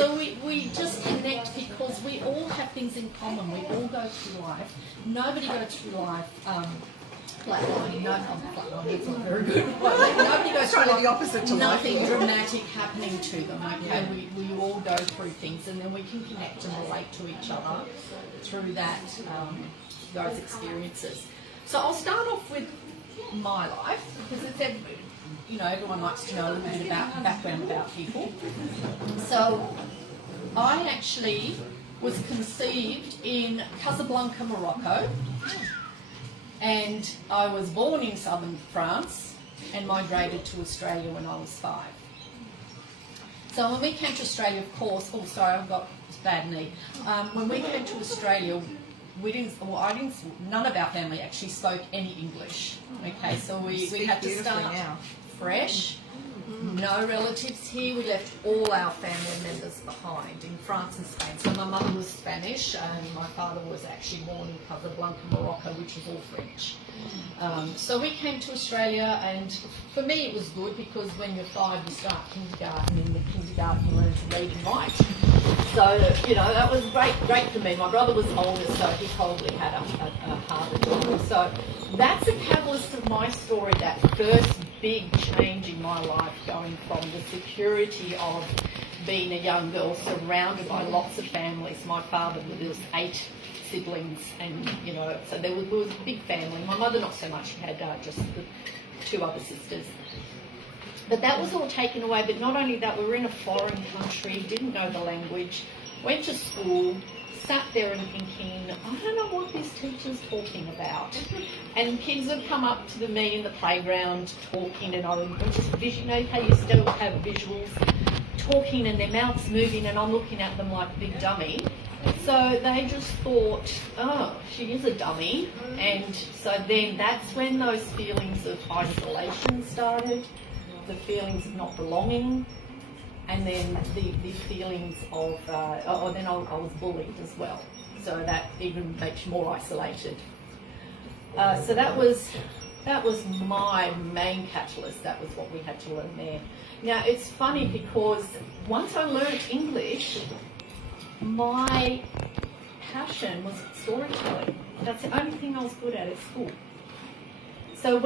So we just connect because we all have things in common. We all go through life. Nobody goes through life flatlining. No, flatlining is not very good. Nobody goes through life, the opposite to nothing life. dramatic happening to them. Okay, we all go through things, and then we can connect and relate to each other through that those experiences. So I'll start off with my life because it's everyone likes to know a little bit about background about people. So I actually was conceived in Casablanca, Morocco, and I was born in southern France and migrated to Australia when I was 5. So when we came to Australia, of course, I've got a bad knee. When we came to Australia, none of our family actually spoke any English. Okay, so we had to start fresh. No relatives here. We left all our family members behind in France and Spain. So my mother was Spanish and my father was actually born in Casablanca, Morocco, which is all French. So we came to Australia, and for me it was good because when you're 5 you start kindergarten, and in the kindergarten you learn to read and write. So, that was great for me. My brother was older, so he probably had a harder time. So that's a catalyst of my story, that first big change in my life, going from the security of being a young girl surrounded by lots of families. My father, there was 8 siblings, and so there was a big family. My mother not so much, she had just the 2 other sisters. But that was all taken away. But not only that, we were in a foreign country, didn't know the language, went to school, sat there and thinking, I don't know what this teacher's talking about. And kids would come up to me in the playground talking, and I would just how you still have visuals, talking and their mouths moving, and I'm looking at them like a big dummy. So they just thought, oh, she is a dummy. And so then that's when those feelings of isolation started, the feelings of not belonging, and then the feelings of, then I was bullied as well. So that even makes you more isolated. So that was my main catalyst. That was what we had to learn there. Now it's funny because once I learned English, my passion was storytelling. That's the only thing I was good at school. So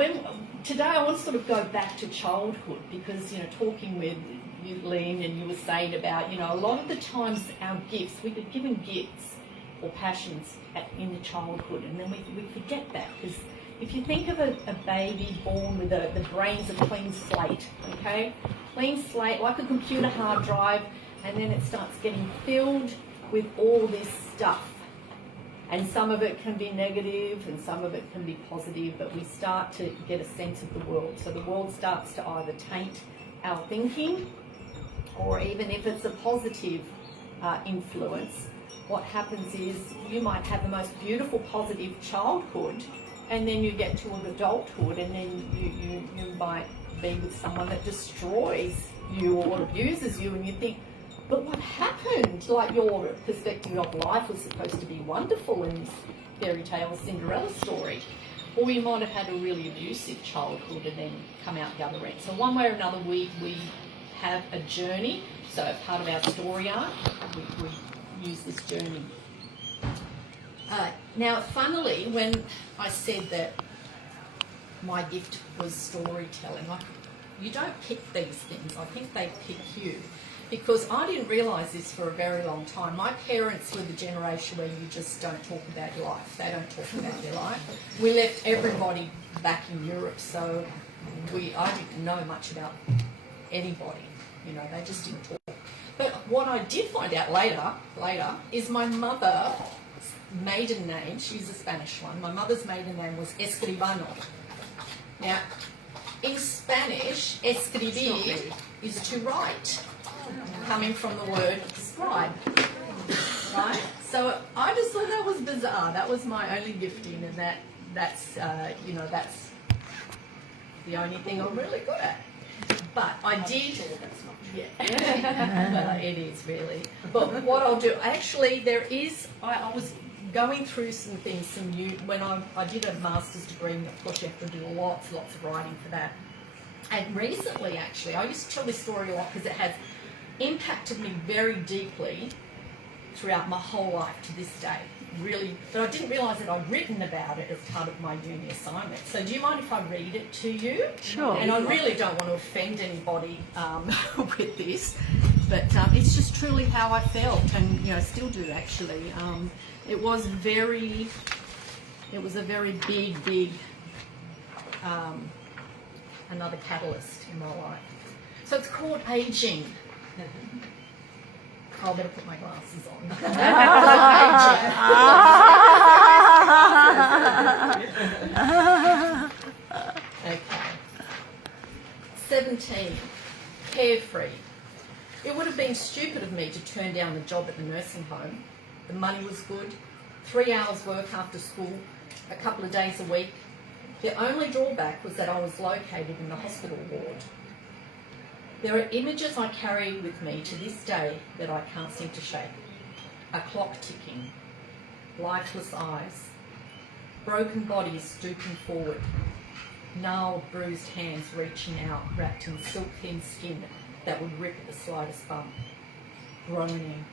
today I want to sort of go back to childhood because, talking with you, Lynn, and you were saying about, a lot of the times our gifts, we get given gifts or passions in the childhood, and then we forget that, because if you think of a baby born with the brain's a clean slate, okay? Clean slate, like a computer hard drive, and then it starts getting filled with all this stuff. And some of it can be negative and some of it can be positive, but we start to get a sense of the world. So the world starts to either taint our thinking, or even if it's a positive influence, what happens is you might have the most beautiful positive childhood, and then you get to an adulthood, and then you might be with someone that destroys you or abuses you, and you think, but what happened? Like, your perspective of life was supposed to be wonderful in this fairy tale Cinderella story. Or you might have had a really abusive childhood and then come out the other end. So one way or another, we have a journey. So part of our story arc, we use this journey. Now, funnily, when I said that my gift was storytelling, you don't pick these things. I think they pick you. Because I didn't realise this for a very long time. My parents were the generation where you just don't talk about your life. They don't talk about their life. We left everybody back in Europe, so I didn't know much about anybody. They just didn't talk. But what I did find out later is my mother's maiden name, she's a Spanish one, my mother's maiden name was Escribano. Now, in Spanish, escribir is to write, coming from the word scribe, right? So I just thought that was bizarre. That was my only gifting, and that's that's the only thing I'm really good at. But I did, well, it is really. But what I'll do, actually, I was going through some things, when I did a master's degree, and of course you have to do lots of writing for that. And recently, actually, I used to tell this story a lot because it has impacted me very deeply throughout my whole life to this day. Really, but I didn't realise that I'd written about it as part of my uni assignment. So do you mind if I read it to you? Sure. And I really don't want to offend anybody with this, but it's just truly how I felt, and still do actually. It was a very big another catalyst in my life. So it's called Aging. I better put my glasses on. Okay. 17. Carefree. It would have been stupid of me to turn down the job at the nursing home. The money was good. 3 hours work after school, a couple of days a week. The only drawback was that I was located in the hospital ward. There are images I carry with me to this day that I can't seem to shake. A clock ticking, lifeless eyes, broken bodies stooping forward, gnarled, bruised hands reaching out, wrapped in silk-thin skin that would rip at the slightest bump. Groaning,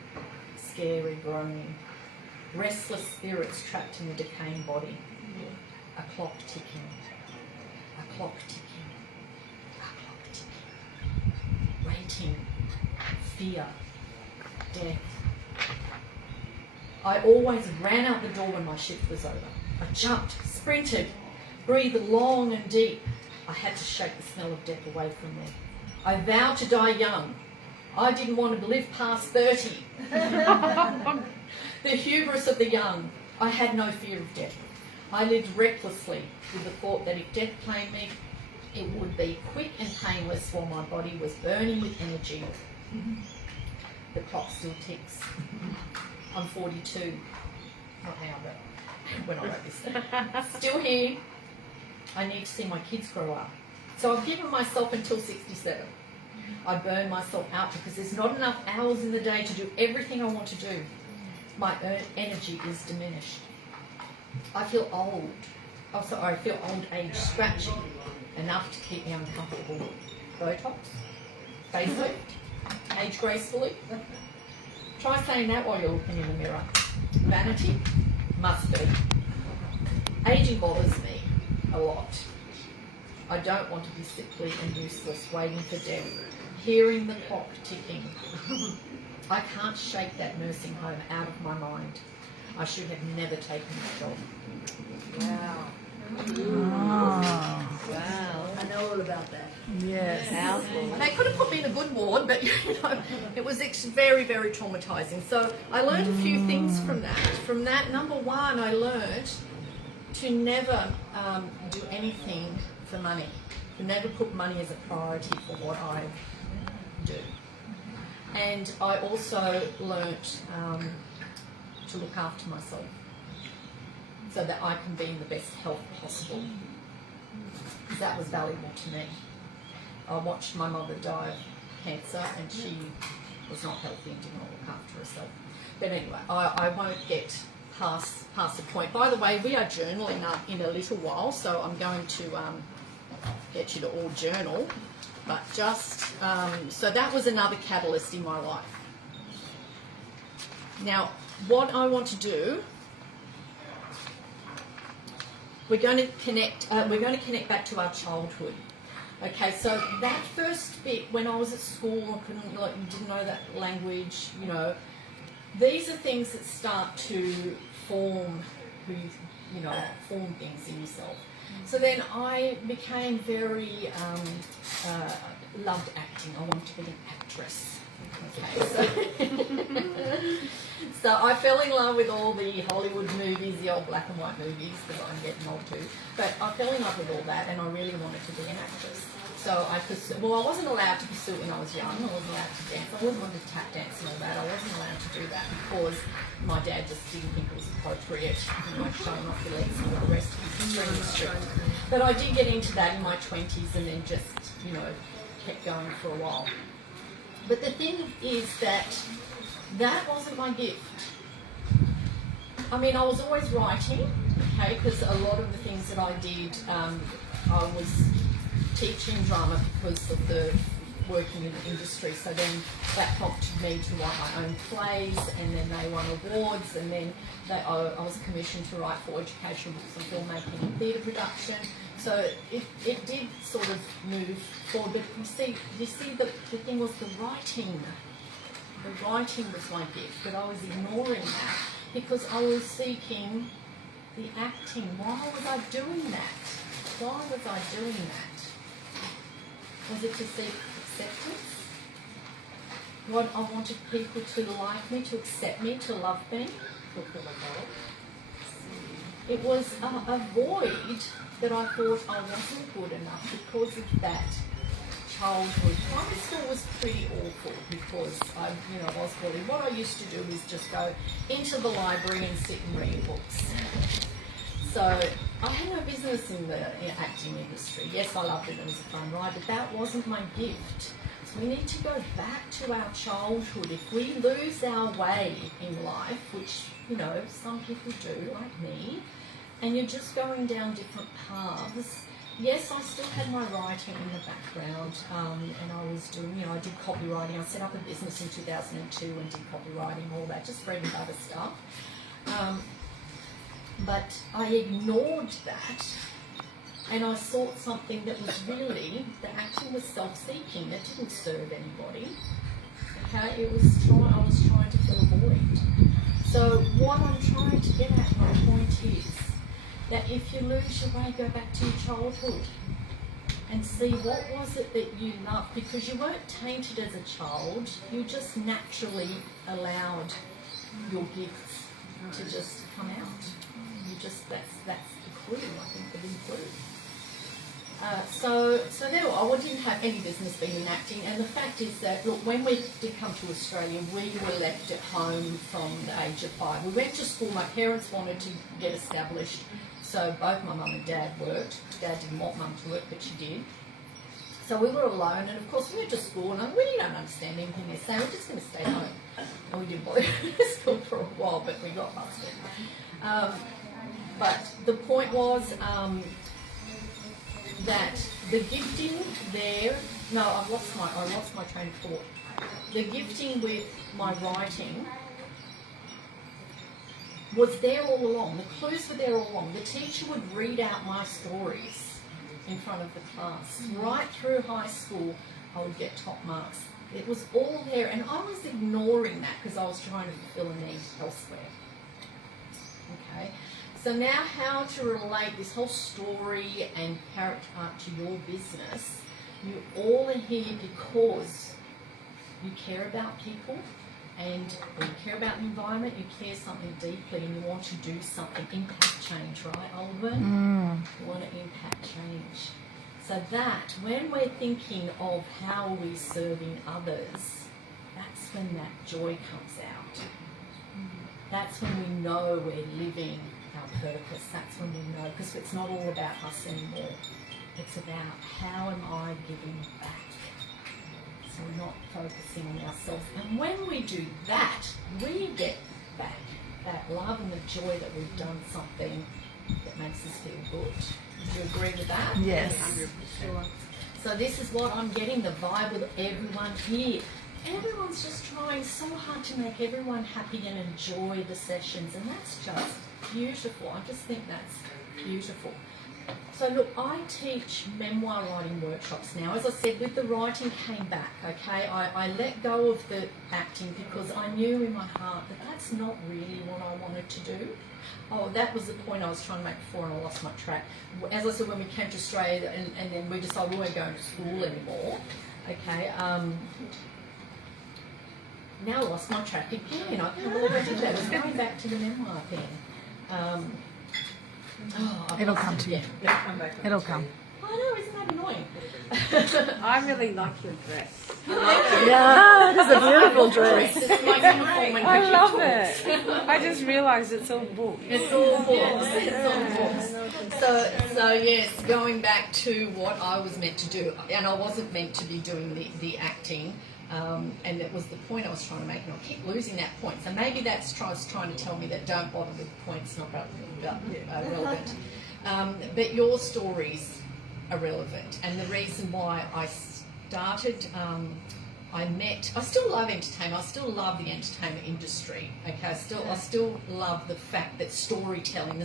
scary groaning, restless spirits trapped in the decaying body. A clock ticking, a clock ticking, a clock ticking. Waiting, fear, death. I always ran out the door when my shift was over. I jumped, sprinted, breathed long and deep. I had to shake the smell of death away from me. I vowed to die young. I didn't want to live past 30. The hubris of the young. I had no fear of death. I lived recklessly with the thought that if death claimed me, it would be quick and painless while my body was burning with energy. The clock still ticks. I'm 42. Not now, but when I wrote this. Still here. I need to see my kids grow up. So I've given myself until 67. I burn myself out because there's not enough hours in the day to do everything I want to do. My energy is diminished. I feel old. I feel old age scratching. Enough to keep me uncomfortable. Botox, facelift, age gracefully. Try saying that while you're looking in the mirror. Vanity? Must be. Aging bothers me a lot. I don't want to be sickly and useless, waiting for death, hearing the clock ticking. I can't shake that nursing home out of my mind. I should have never taken that job. Wow. Oh. Wow. I know all about that. Yes. Powerful. They could have put me in a good ward, but it was very, very traumatising. So I learned a few things from that. From that, number one, I learned to never do anything for money. To never put money as a priority for what I do. And I also learnt to look after myself so that I can be in the best health possible. That was valuable to me. I watched my mother die of cancer and she was not healthy and did not look after herself. But anyway, I won't get past the point. By the way, we are journaling in a little while, so I'm going to get you to all journal. But just, so that was another catalyst in my life. Now, what I want to do, we're going to connect back to our childhood. Okay, so that first bit, when I was at school, I didn't know that language, these are things that start to form form things in yourself. So then I became very, loved acting. I wanted to be an actress. Okay, so I fell in love with all the Hollywood movies, the old black and white movies, because I'm getting old too. But I fell in love with all that, and I really wanted to be an actress. So I wasn't allowed to pursue it when I was young. I wasn't allowed to dance. I wasn't allowed to tap dance and all that. I wasn't allowed to do that because my dad just didn't think it was appropriate, showing off your legs and all the rest. He was extremely strict. But I did get into that in my 20s and then just, kept going for a while. But the thing is that wasn't my gift. I mean, I was always writing, okay, because a lot of the things that I did, I was teaching drama because of the working in the industry. So then that prompted me to write my own plays, and then they won awards, and then I was commissioned to write for educational books on filmmaking and theatre production. So it did sort of move forward. But you see the thing was the writing. The writing was my gift, but I was ignoring that because I was seeking the acting. Why was I doing that? Why was I doing that? Was it to seek acceptance? What I wanted people to like me, to accept me, to love me. It was a void that I thought I wasn't good enough because of that childhood. Primary school was pretty awful because I was bullied. What I used to do is just go into the library and sit and read books. So I had no business in the acting industry. Yes, I loved it, it was a fun ride, but that wasn't my gift. So we need to go back to our childhood. If we lose our way in life, which, some people do, like me, and you're just going down different paths. Yes, I still had my writing in the background, and I was doing, I did copywriting. I set up a business in 2002 and did copywriting, all that, just bread and butter stuff. But I ignored that, and I sought something that was really, the acting was self-seeking, that didn't serve anybody. Okay, I was trying to fill a void. So what I'm trying to get at, my point is, that if you lose your way, go back to your childhood and see what was it that you loved, because you weren't tainted as a child, you just naturally allowed your gifts to just come out. That's the clue, I think, the big clue. So there I didn't have any business being in acting, and the fact is that, look, when we did come to Australia, we were left at home from the age of 5. We went to school, my parents wanted to get established, so both my mum and dad worked. Dad didn't want mum to work, but she did. So we were alone, and of course we went to school, and we don't understand anything they're saying, we're just going to stay home. And we didn't bother going to school for a while, but we got busted. But the point was that the gifting there, I lost my train of thought. The gifting with my writing was there all along. The clues were there all along. The teacher would read out my stories in front of the class. Right through high school, I would get top marks. It was all there, and I was ignoring that because I was trying to fulfill a need elsewhere. Okay. So now how to relate this whole story and character arc to your business. You all are here because you care about people, and you care about the environment, you care something deeply, and you want to do something, impact change, right, Aldwyn? You want to impact change. So that, when we're thinking of how are we serving others, that's when that joy comes out. That's when we know we're living our purpose. That's when we know, because it's not all about us anymore. It's about how am I giving back. So we're not focusing on ourselves. And when we do that, we get back that love and the joy that we've done something that makes us feel good. Do you agree with that? Yes. 100%. So this is what I'm getting, the vibe with everyone here. Everyone's just trying so hard to make everyone happy and enjoy the sessions, and that's just beautiful. I just think that's beautiful. So look, I teach memoir writing workshops now. As I said, with the writing came back, okay? I let go of the acting because I knew in my heart that that's not really what I wanted to do. Oh, that was the point I was trying to make before, and I lost my track. As I said, when we came to Australia and then we decided we weren't going to school anymore, okay? Now I lost my track again. I can't believe I did that. I was going back to the memoir thing. It'll come to you. It'll come back. It'll come. I know, isn't that annoying? I really like your dress. Yeah, it's a beautiful dress. It's my uniform when I Richard love talks. it. I just realised it's all books. It's all books. It's all books. So yes, going back to what I was meant to do, and I wasn't meant to be doing the acting. And that was the point I was trying to make, and I keep losing that point. So maybe that's trying to tell me that don't bother with points, not relevant. But your stories are relevant, and the reason why started, I still love entertainment. I still love the entertainment industry. Okay, I still love the fact that the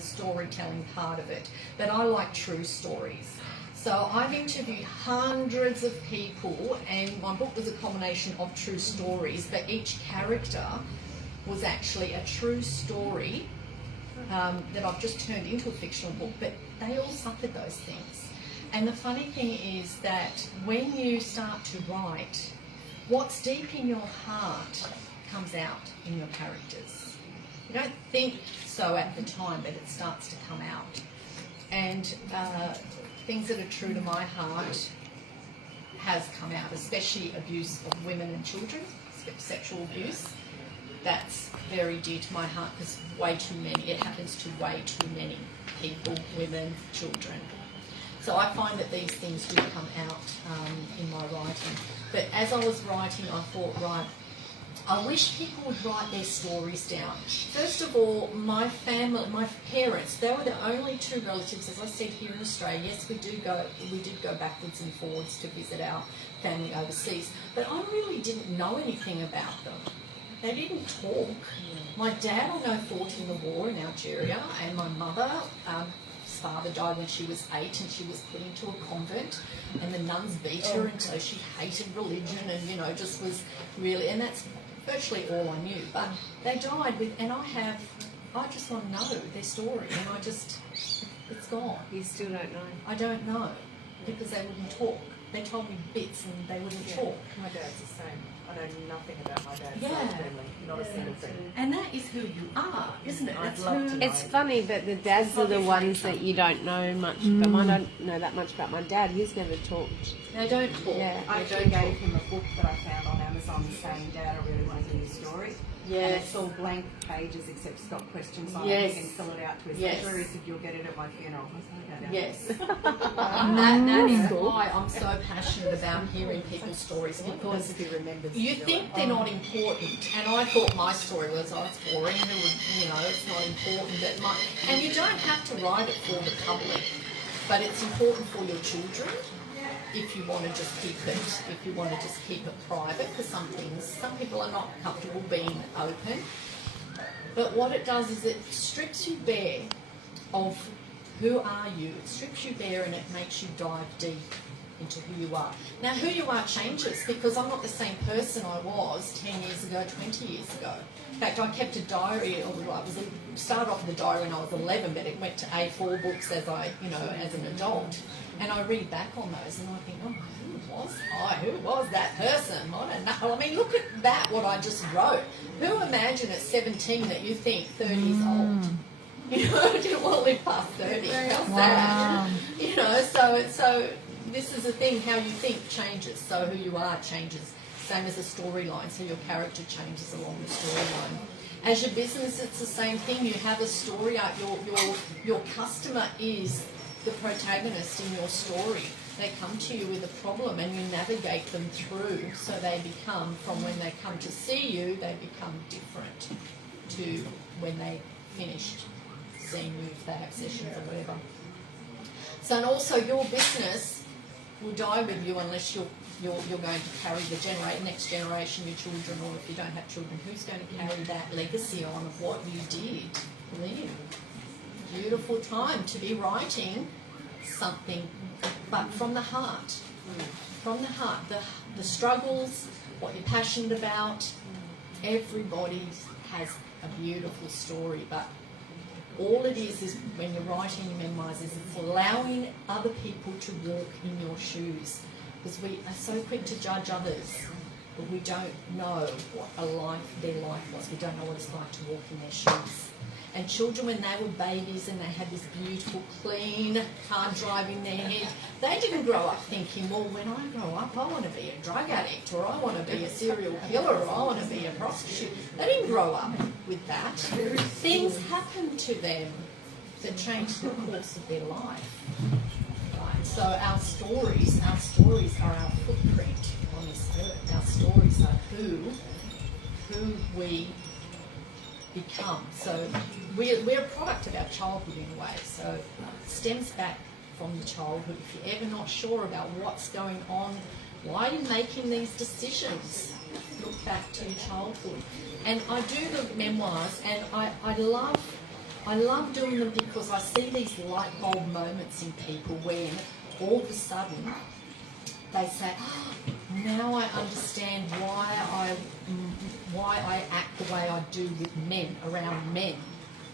storytelling part of it. But I like true stories. So I've interviewed hundreds of people, and my book was a combination of true stories, but each character was actually a true story that I've just turned into a fictional book, but they all suffered those things. And the funny thing is that when you start to write, what's deep in your heart comes out in your characters. You don't think so at the time, but it starts to come out. And things that are true to my heart has come out, especially abuse of women and children, sexual abuse. That's very dear to my heart because it happens to way too many people, women, children. So I find that these things do come out in my writing. But as I was writing, I thought, right, I wish people would write their stories down. First of all, my family, my parents, they were the only two relatives, as I said, here in Australia. Yes, we did go backwards and forwards to visit our family overseas, but I really didn't know anything about them. They didn't talk. My dad, I know, fought in the war in Algeria, and my mother, his father died when she was 8, and she was put into a convent, and the nuns beat her until she hated religion, and just was really, and that's virtually all I knew. But they died and I just want to know their story, and it's gone. You still don't know? I don't know, because they wouldn't talk. They told me bits and they wouldn't talk. My dad's the same. I know nothing about my dad's Yeah. family, not a single thing. And that is who you are, isn't it? I'd That's love who. to know. It's funny that the dads are the ones that you don't know much about. I don't know that much about my dad. He's never talked. They don't talk. Yeah. I actually gave him a book that I found on Amazon saying, Dad, I really want to hear your story. And Yes. it's all blank pages except it's got questions on Yes. it. You can fill it out to his Yes. letter. He said, you'll get it at my funeral. I was like, okay, Dad. Yes. And that is why I'm so passionate about hearing people's stories, because If he remembers. you think they're not important, and I thought my story was, it's boring, it's not important, and you don't have to write it for the public, but it's important for your children if you want to just keep it private, because some people are not comfortable being open. But what it does is it strips you bare of who are you. It strips you bare and it makes you dive deep into who you are. Now, who you are changes, because I'm not the same person I was 10 years ago, 20 years ago. In fact, I kept a diary. Started off with a diary when I was 11, but it went to A4 books as an adult. And I read back on those and I think, oh, who was I? Who was that person? I don't know. I mean, look at that, what I just wrote. Who imagined at 17 that you think 30 is old? I didn't want to live past 30. How's that? So this is the thing, how you think changes, so who you are changes. Same as a storyline, so your character changes along the storyline. As your business, it's the same thing. You have a story arc. Your customer is the protagonist in your story. They come to you with a problem and you navigate them through, so they become, from when they come to see you, they become different to when they finished seeing you, if they have sessions or whatever. So, and also your business will die with you unless you're going to carry the next generation, your children, or if you don't have children, who's going to carry that legacy on of what you did live? Beautiful time to be writing something, but from the heart. From the heart. The struggles, what you're passionate about, everybody has a beautiful story, but all it is when you're writing your memoirs is it's allowing other people to walk in your shoes, because we are so quick to judge others, but we don't know what their life was. We don't know what it's like to walk in their shoes. And children, when they were babies and they had this beautiful, clean car driving their head, they didn't grow up thinking, well, when I grow up, I want to be a drug addict, or I want to be a serial killer, or I want to be a prostitute. They didn't grow up with that. Things happened to them that changed the course of their life. Right? So our stories are our footprint on this earth. Our stories are who we become. So we're a product of our childhood in a way. So it stems back from the childhood. If you're ever not sure about what's going on why are you making these decisions? Look back to your childhood. And I do the memoirs, and I love doing them because I see these light bulb moments in people when all of a sudden they say, oh, now I understand why I act the way I do with men, around men.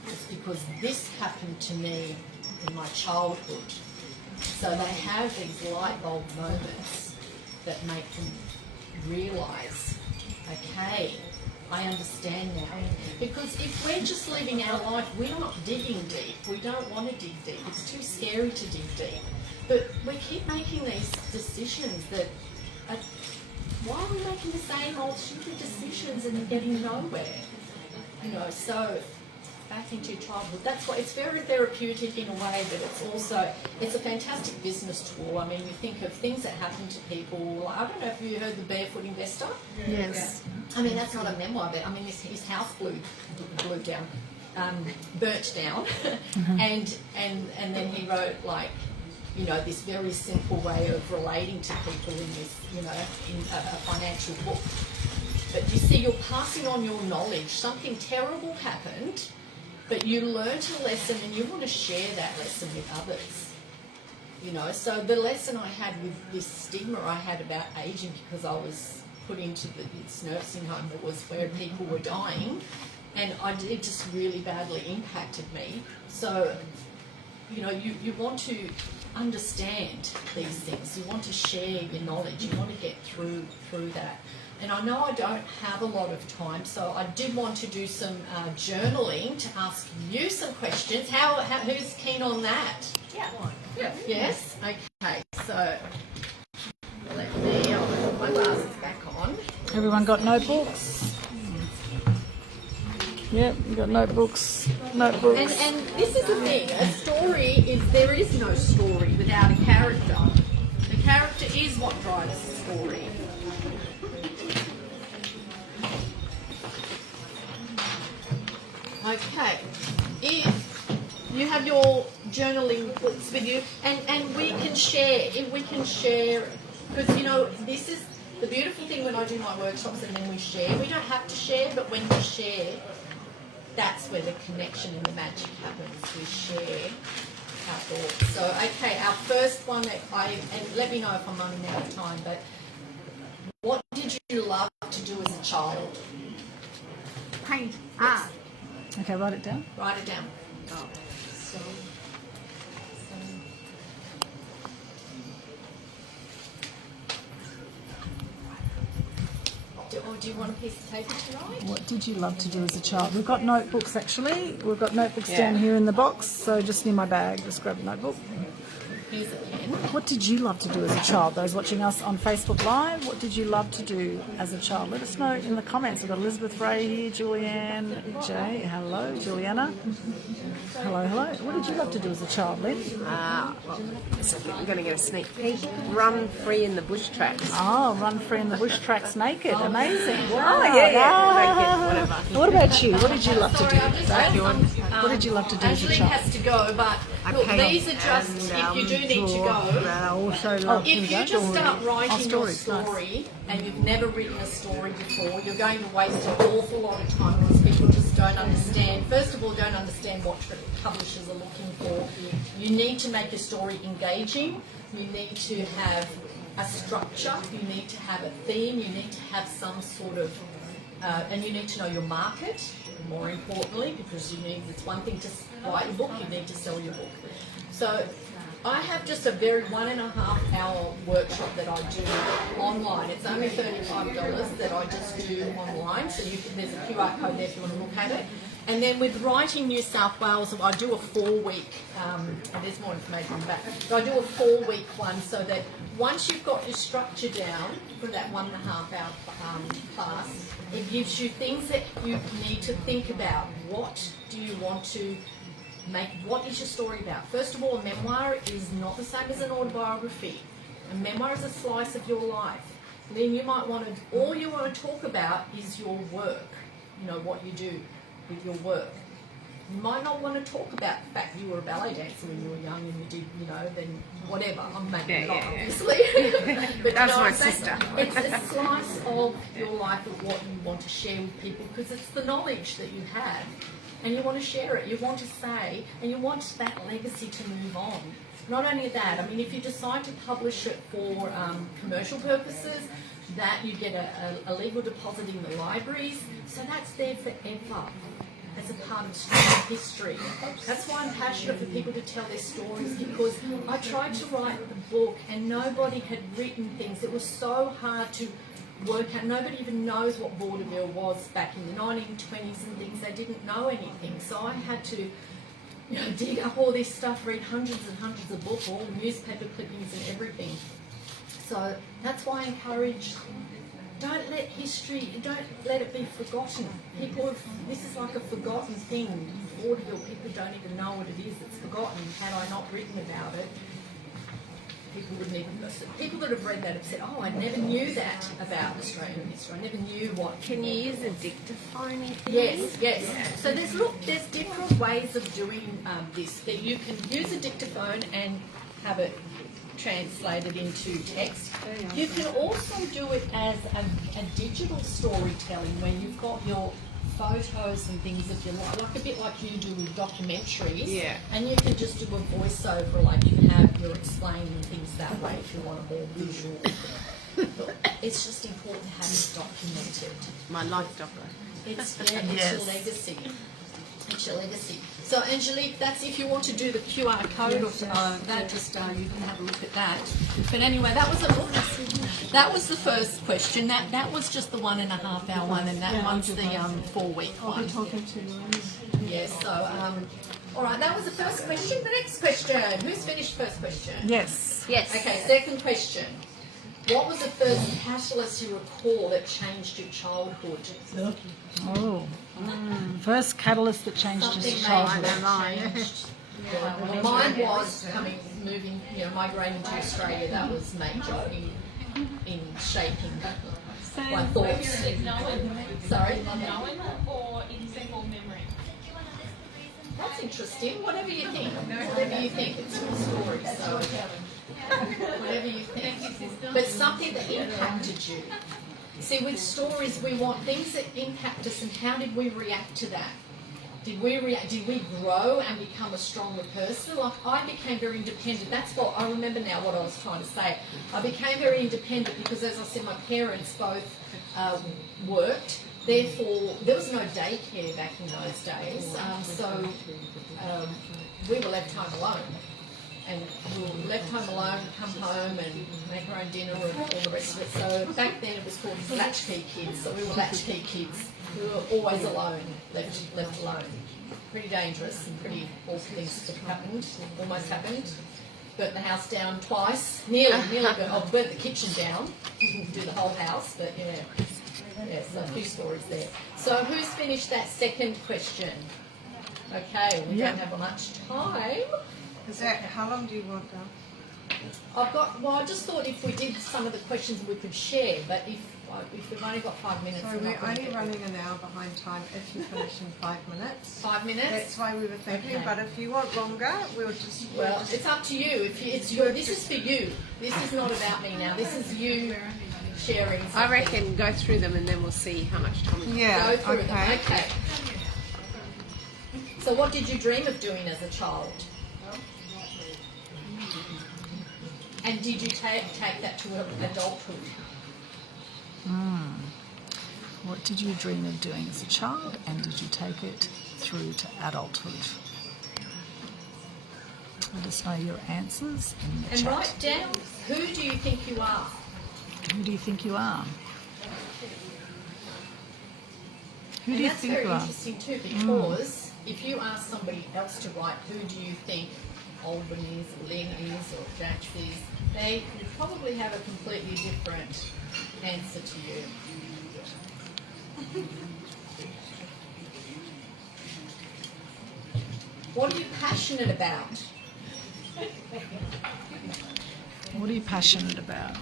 It's because this happened to me in my childhood. So they have these light bulb moments that make them realise, okay, I understand now. Because if we're just living our life, we're not digging deep. We don't want to dig deep. It's too scary to dig deep. But we keep making these decisions that are, why are we making the same old stupid decisions and getting nowhere? You know, so back into your childhood. That's why it's very therapeutic in a way, but it's a fantastic business tool. I mean, you think of things that happen to people. I don't know if you heard the Barefoot Investor. Yes. I mean, that's not a memoir, but I mean, his house blew down, burnt down, and then he wrote like, you know, this very simple way of relating to people in this, you know, in a financial book. But you see, you're passing on your knowledge. Something terrible happened, but you learnt a lesson and you want to share that lesson with others. You know, so the lesson I had with this stigma I had about aging, because I was put into this nursing home that was where people were dying, and it just really badly impacted me. So, you know, you want to understand these things. You want to share your knowledge. You want to get through that. And I know I don't have a lot of time, so I did want to do some journaling to ask you some questions. Who's keen on that? Yeah. Yes? Okay, so let me, I'll put my glasses back on. Everyone got notebooks? Yep, you got notebooks. Notebooks. And this is the thing, there is no story without a character. The character is what drives the story. Okay, if you have your journaling books with you, and we can share, because you know, this is the beautiful thing when I do my workshops and then we share. We don't have to share, but when we share, that's where the connection and the magic happens. We share our thoughts. So, okay, our first one, and let me know if I'm running out of time, but what did you love to do as a child? Paint. Art. Okay, write it down. Write it down. Do you want a piece of paper to write? What did you love to do as a child? We've got notebooks actually. We've got notebooks down here in the box, so just near my bag, just grab a notebook. Here's a pen. What did you love to do as a child? Those watching us on Facebook Live, what did you love to do as a child? Let us know in the comments. We've got Elizabeth Ray here, Julianne, Jay, hello, Juliana. Hello. What did you love to do as a child, Lynn? I'm going to get a sneak peek. Run free in the bush tracks. Oh, run free in the bush tracks naked. Amazing. Wow. Oh, yeah. Naked, whatever. What about you? What did you love to do? What did you love to do as a Ashley child? has to go, but look, these are just, if you do need to go, I also love if you just start writing your stories, nice. story and you've never written a story before, you're going to waste an awful lot of time because people just don't understand. First of all, don't understand what publishers are looking for. You need to make your story engaging. You need to have a structure. You need to have a theme. You need to have some sort of, and you need to know your market, more importantly, because it's one thing to write a book, you need to sell your book. So I have just a very 1.5 hour workshop that I do online. It's only $35 that I just do online. So there's a QR code there if you want to look at it. And then with Writing New South Wales, I do a 4-week, and there's more information on the back, but I do a 4-week one so that once you've got your structure down for that 1.5 hour class, it gives you things that you need to think about. What do you want to make? What is your story about? First of all, a memoir is not the same as an autobiography. A memoir is a slice of your life. Then you might want to, all you want to talk about is your work, you know, what you do with your work. You might not want to talk about the fact you were a ballet dancer when you were young and you did, then whatever. I'm making it up, obviously. But That's my I'm saying? sister. It's a slice of your life of what you want to share with people because it's the knowledge that you have and you want to share it. You want to say, and you want that legacy to move on. Not only that, I mean, if you decide to publish it for commercial purposes, that you get a legal deposit in the libraries, so that's there forever as a part of Australian history. That's why I'm passionate for people to tell their stories, because I tried to write the book and nobody had written things. It was so hard to work out. Nobody even knows what vaudeville was back in the 1920s and things. They didn't know anything. So I had to dig up all this stuff, read hundreds and hundreds of books, all the newspaper clippings and everything. So that's why I encourage, don't let it be forgotten. This is like a forgotten thing. Vaudeville, people don't even know what it is. It's forgotten. Had I not written about it, people wouldn't even know. People that have read that have said, oh, I never knew that about Australian history. I never knew what... Can you use a dictaphone? Yes. So there's different ways of doing this. That you can use a dictaphone and have it translated into text. You can also do it as a digital storytelling when you've got your photos and things of your life, like a bit like you do with documentaries. Yeah. And you can just do a voiceover, like you have, you're explaining things that way if you want a more visual. It's just important to have it documented. My life docker. It's your legacy. It's your legacy. So Angelique, that's if you want to do the QR code that, just you can have a look at that. But anyway, that was the first question. That was just the 1.5 hour one, and that one's the 4-week one. I'll be talking to you. Yes. So all right, that was the first question. The next question. Who's finished first question? Yes. Okay. Second question. What was the first catalyst you recall that changed your childhood? Oh. First catalyst that changed his childhood. Mine was migrating to Australia. That was major in shaping my thoughts. Sorry? Knowing or in single memory? That's interesting. Whatever you think. Whatever you think. It's your story. So whatever you think. But something that impacted you. See, with stories, we want things that impact us, and how did we react to that? Did we grow and become a stronger person? Like, I became very independent. That's what I remember now what I was trying to say. I became very independent because, as I said, my parents both worked. Therefore, there was no daycare back in those days. So we were left home alone. And we were left home alone, come home and make our own dinner and all the rest of it. So back then it was called latchkey kids. So we were latchkey kids. We were always alone, left alone. Pretty dangerous and pretty awful things that happened, almost happened. Burnt the house down twice. Nearly burnt the kitchen down. Didn't do the whole house, but so a few stories there. So who's finished that second question? Okay, we don't have much time. How long do you want, Dal? I just thought if we did some of the questions we could share, but if we've only got 5 minutes. So we're only running an hour behind time if you finish in 5 minutes. 5 minutes? That's why we were thinking, Okay. but if you want longer, we'll just... It's up to you. This is for you. This is not about me now. This is you sharing something. I reckon go through them and then we'll see how much time we Go through them. Okay. So what did you dream of doing as a child? And did you take that to adulthood? What did you dream of doing as a child, and did you take it through to adulthood? Let us know your answers in the And chat. write down, who do you think you are? Who do you think you are? Who And do you that's think very you are? interesting too, because if you ask somebody else to write, who do you think Aldwyn is, or Lynn is, or Jacqx is, they would probably have a completely different answer to you. What are you passionate about? What are you passionate about?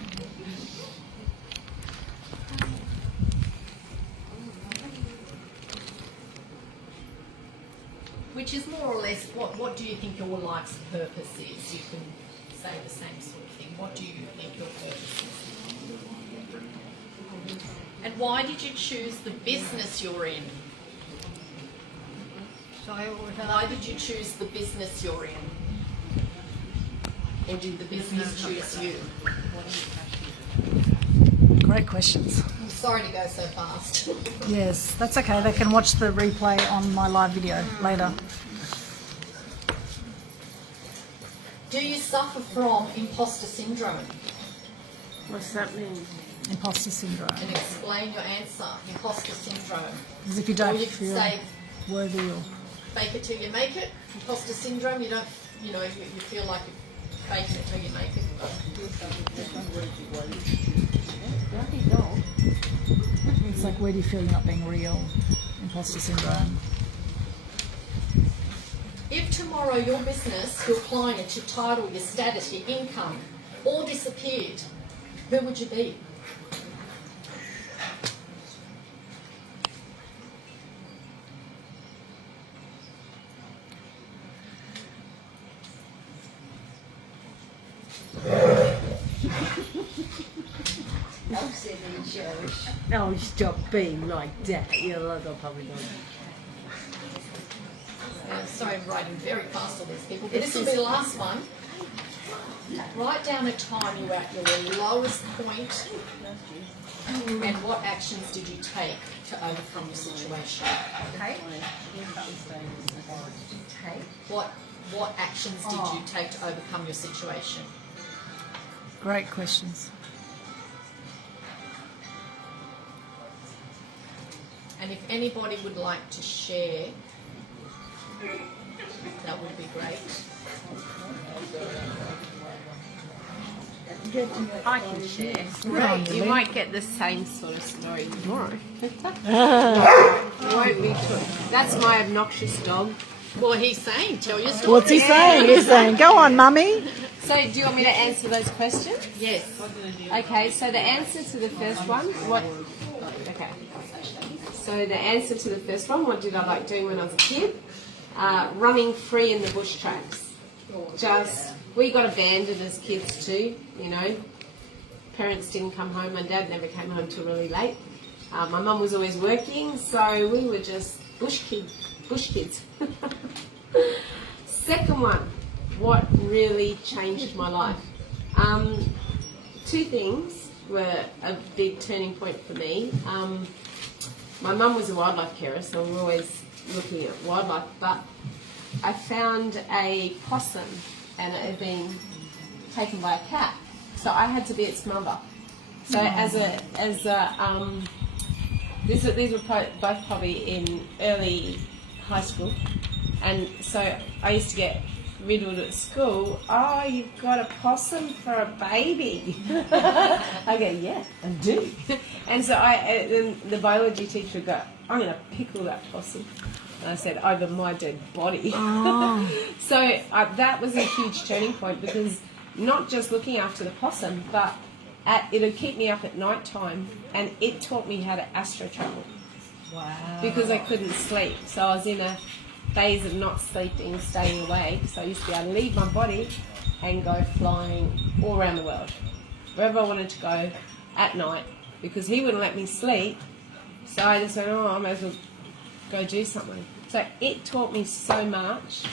which is more or less what do you think your life's purpose is? You can say the same sort of thing. What do you think your purpose is? And why did you choose the business you're in? Why did you choose the business you're in? Or did the business choose you? Great questions. I'm sorry to go so fast. Yes, that's okay. They can watch the replay on my live video later. Do you suffer from imposter syndrome? What's that mean? Imposter syndrome. And explain your answer. Imposter syndrome. As if you Or don't you could feel say worthy or... fake it till you make it. Imposter syndrome. You don't, you feel like you're faking it till you make it. It's like, where do you feel you're not being real? Imposter syndrome. If tomorrow your business, your client, your title, your status, your income all disappeared, who would you be? Oh, stop being like that. You're like a probably not. Sorry, I'm writing very fast on these people, but this will be the last one. Write down a time you were at your lowest point and what actions did you take to overcome your situation? Okay. What actions did you take to overcome your situation? Great questions. And if anybody would like to share, that would be great. I can share. Right. You might get the same sort of story tomorrow. Won't be true. That's my obnoxious dog. Well, he's saying, tell your story. What's he saying? He's saying, go on, mummy. So, do you want me to answer those questions? Yes. Okay, so the answer to the first one, okay. So the answer to the first one, what did I like doing when I was a kid? Running free in the bush tracks. We got abandoned as kids too, Parents didn't come home. My dad never came home till really late. My mum was always working, so we were just bush kids. Second one, what really changed my life? Two things were a big turning point for me. My mum was a wildlife carer, so we were always looking at wildlife, but I found a possum and it had been taken by a cat. So I had to be its mother. So these were both probably in early high school, and so I used to get riddled at school. Oh, you've got a possum for a baby. I go, yeah, I do. And so then the biology teacher would go, I'm going to pickle that possum. And I said, over my dead body. Oh. So that was a huge turning point, because not just looking after the possum, but it would keep me up at night time, and it taught me how to astro travel. Wow. Because I couldn't sleep. So I was in a phase of not sleeping, staying awake. So I used to be able to leave my body and go flying all around the world, wherever I wanted to go at night, because he wouldn't let me sleep. So I just went, I may as well go do something. So it taught me so much,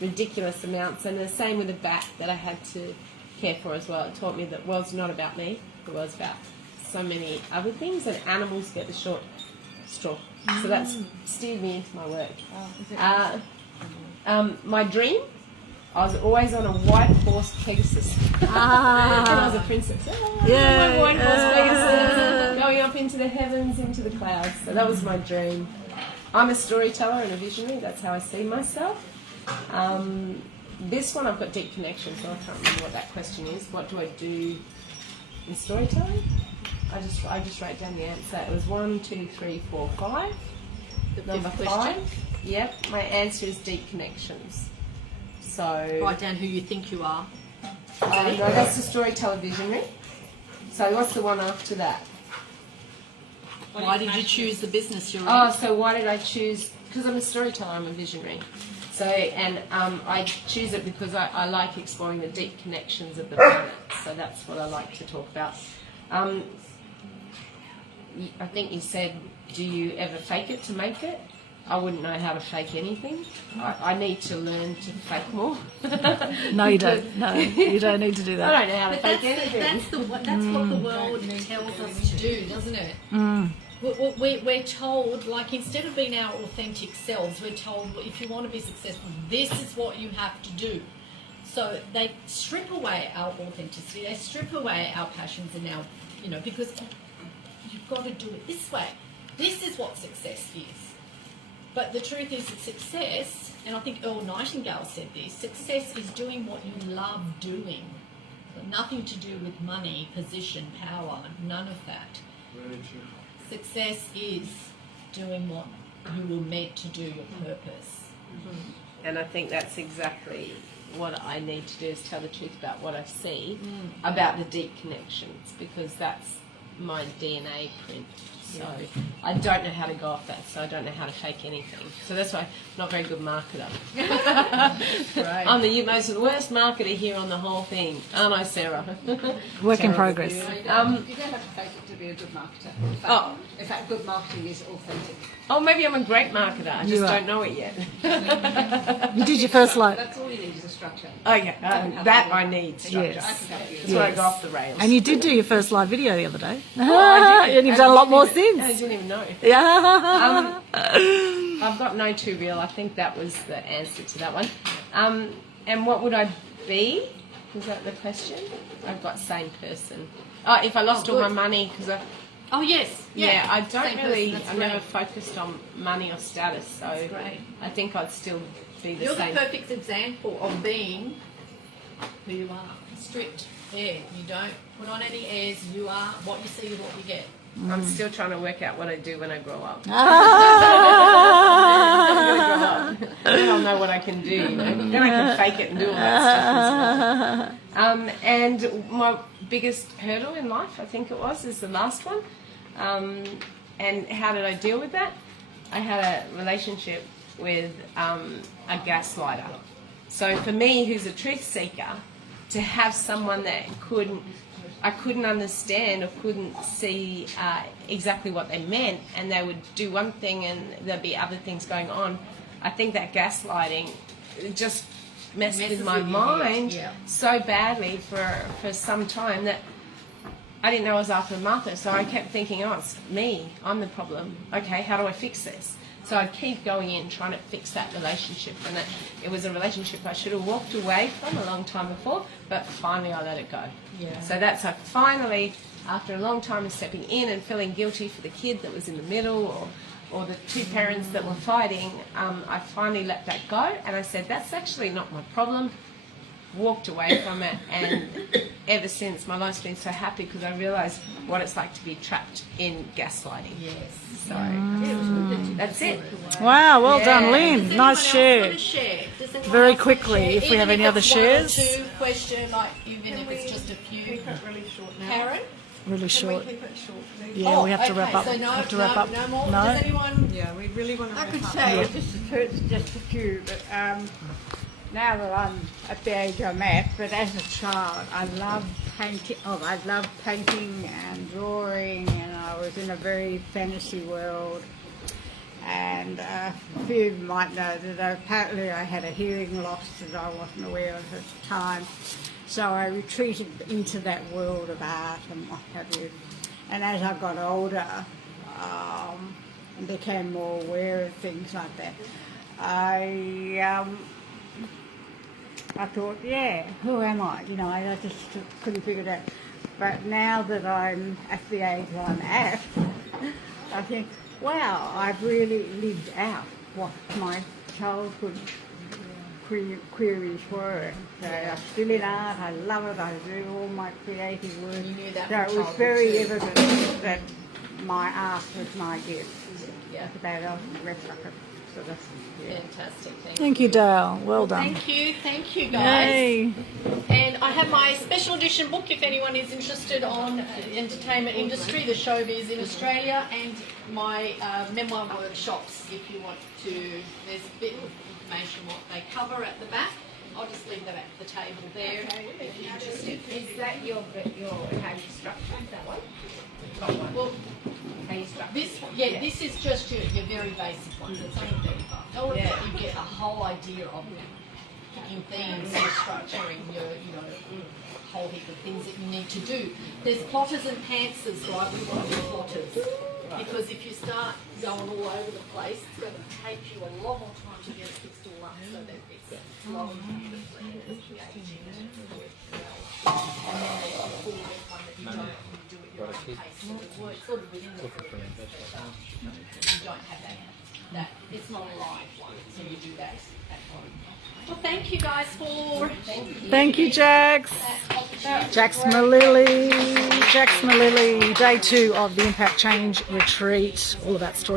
ridiculous amounts, and the same with the bat that I had to care for as well. It taught me that the world's not about me, the world's about so many other things, and animals get the short straw. So that's steered me into my work. My dream, I was always on a white horse Pegasus. And I was a princess. My white horse Pegasus, going up into the heavens, into the clouds. So that was my dream. I'm a storyteller and a visionary. That's how I see myself. This one I've got deep connection, so I can't remember what that question is. What do I do in storytelling? I just wrote down the answer. It was 1, 2, 3, 4, 5. Number 5. Yep. My answer is deep connections. So Write down who you think you are. no, that's the storyteller visionary. So what's the one after that? Why did you choose the business you're in? Oh, so why did I choose? Because I'm a storyteller, I'm a visionary. So, and I choose it because I like exploring the deep connections of the planet. So that's what I like to talk about. I think you said, do you ever fake it to make it? I wouldn't know how to fake anything. I need to learn to fake more. No, you don't. No, you don't need to do that. I don't know how to But fake anything. that's what the world tells us to do, doesn't it? We're told, like, instead of being our authentic selves, we're told, well, if you want to be successful, this is what you have to do. So they strip away our authenticity, they strip away our passions and our, because you've got to do it this way. This is what success is. But the truth is that success, and I think Earl Nightingale said this, success is doing what you love doing. Nothing to do with money, position, power, none of that. Success is doing what you were meant to do, your purpose. And I think that's exactly what I need to do, is tell the truth about what I see, about the deep connections, because that's my DNA print. So I don't know how to go off that, so I don't know how to fake anything. So that's why I'm not a very good marketer. Right. I'm the worst marketer here on the whole thing, aren't I, Sarah? Work in progress. You don't have to fake it to be a good marketer. In fact, good marketing is authentic. Oh, maybe I'm a great marketer. I just You are. don't know it yet. You did your first live. That's all you need is a structure. Okay, that I need structure. Yes. I can help you. That's where I go off the rails. And you did do your first live video the other day. I did. And you've done a lot more I since. didn't even know. Yeah. I've got no too real. I think that was the answer to that one. And what would I be? Was that the question? I've got same person. Oh, if I lost all my money, because Oh, yes. yeah, I don't Same really. person, that's I've never great. focused on money or status, so great. I think I'd still be the You're same. the perfect example of being who you are. Stripped air. You don't put on any airs. You are what you see is what you get. I'm still trying to work out what I do when I grow up. Then I'll know what I can do. Then I can fake it and do all that stuff as well. And my biggest hurdle in life, I think it was, is the last one. And how did I deal with that? I had a relationship with a gaslighter. So for me, who's a truth seeker, to have someone that I couldn't understand or couldn't see exactly what they meant, and they would do one thing and there'd be other things going on. I think that gaslighting just messed with my mind so badly for some time that I didn't know I was after Martha. So I kept thinking, oh, it's me, I'm the problem. Okay, how do I fix this? So I'd keep going in trying to fix that relationship, and it was a relationship I should have walked away from a long time before, but finally I let it go. Yeah. So that's finally, after a long time of stepping in and feeling guilty for the kid that was in the middle or the two parents that were fighting, I finally let that go, and I said, that's actually not my problem. Walked away from it, and ever since my life's been so happy because I realised what it's like to be trapped in gaslighting. Yes. So that's it. Wow, well done, Yeah. Lynn. Does Nice anyone else share. want to share? Does anyone Very else quickly, want to share? if we have Even any other it's one or shares. two question, like even if it's just a few. Keep it really short now. Karen? Really Can short. we keep it short, please? Yeah, we have to okay, wrap up. So no, have to wrap up. no more. No. Does anyone? Yeah, we really want to I wrap could up. say just a few, but now that I'm at the age I'm at, but as a child, I loved painting. Oh, I loved painting and drawing, and I was in a very fantasy world. And a few of you might know that apparently I had a hearing loss that I wasn't aware of at the time. So I retreated into that world of art and what have you. And as I got older and became more aware of things like that, I thought, yeah, who am I? You know, I just couldn't figure it out. But now that I'm at the age I'm at, I think, wow, I've really lived out what my childhood queries were. So I'm still in art, I love it, I do all my creative work. You knew that So from it was childhood very too. evident that my art was my gift. Yeah. That's about all the rest of it. So that's, yeah. Fantastic. Thank you, Dale. Well done. Thank you, guys. Yay. And I have my special edition book if anyone is interested on entertainment industry, the showbiz in Australia, and my memoir workshops if you want to. There's a bit of information what they cover at the back. I'll just leave them at the table there if you're interested. Is that your how you structure that one? Well, How you structure? this is just your very basic ones. It's only $35. Yeah. But you get a whole idea of picking themes and structuring your, whole heap of things that you need to do. There's plotters and pantsers, right? We want to be plotters. Because if you start going all over the place, it's going to take you a lot more time to get it fixed all up so that it's flowing beautifully and it's engaging and working well. And then there's the forward one that you don't do at your own pace. So it works sort of within the forward, but you don't have that. It's not a live one, so you do that at home. Well, thank you guys for Thank you, Jacqx. Jacqx Melilli. Jacqx Melilli, day 2 of the Impact Change Retreat. All of that story.